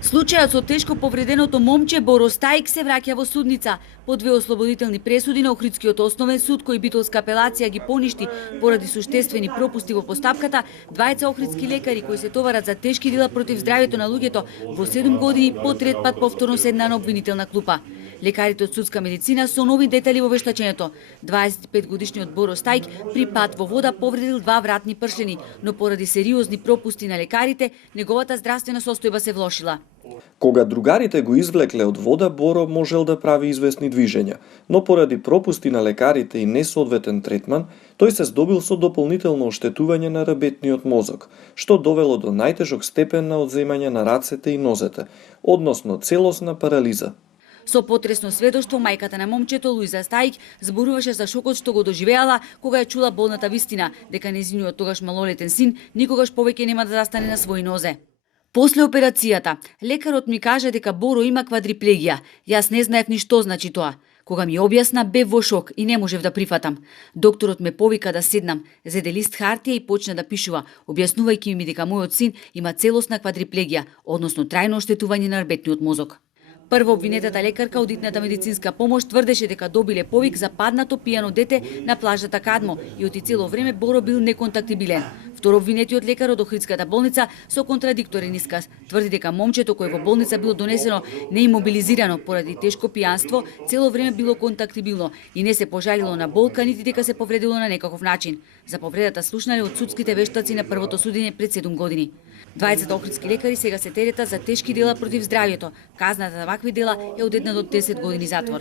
Случајот со тешко повреденото момче Боро Стајк се враќа во судница. По две ослободителни пресуди на Охридскиот основен суд, кој битолска апелација ги поништи поради суштествени пропусти во постапката, двајца охридски лекари кои се товарат за тешки дела против здравјето на луѓето во 7 години по трет пат повторно седна на обвинителна клупа. Лекарите од судска медицина со нови детали во вештачењето. 25 годишниот Боро Стајк при пад во вода повредил 2 вратни пршени, но поради сериозни пропусти на лекарите, неговата здравствена состојба се влошила. Кога другарите го извлекле од вода, Боро можел да прави известни движења, но поради пропусти на лекарите и несоодветен третман, тој се здобил со дополнително оштетување на ребетниот мозок, што довело до најтежок степен на одземање на рацете и нозете, односно целосна парализа. Со потресно сведоштво, мајката на момчето Луиза Стајк зборуваше за шокот што го доживеала кога ја чула болната вистина, дека нејзиниот тогаш малолетен син никогаш повеќе нема да застане на своји нозе. После операцијата, лекарот ми кажа дека Боро има квадриплегија. Јас не знаев ни што значи тоа. Кога ми објасна, бев во шок и не можев да прифатам. Докторот ме повика да седнам, зеде лист хартија и почна да пишува, објаснувајќи ми дека мојот син има целосна квадриплегија, односно трајно оштетување на рбетниот мозок. Прво обвинетата лекарка од итната медицинска помош тврдеше дека добиле повик за паднато пијано дете на плажата Кадмо и оти цело време Боро бил неконтактибилен. Второ обвинетиот лекар од Охридската болница со контрадикторен исказ тврди дека момчето кое во болница било донесено неимобилизирано поради тешко пијанство цело време било контактибилно и не се пожалило на болка нити дека се повредило на некаков начин. За повредата слушнале од судските вештаци на првото судење пред 7 години. Двајцата охридски лекари сега се терета за тешки дела против здравјето. Казната за вакви дела е од 1 до 10 години затвор.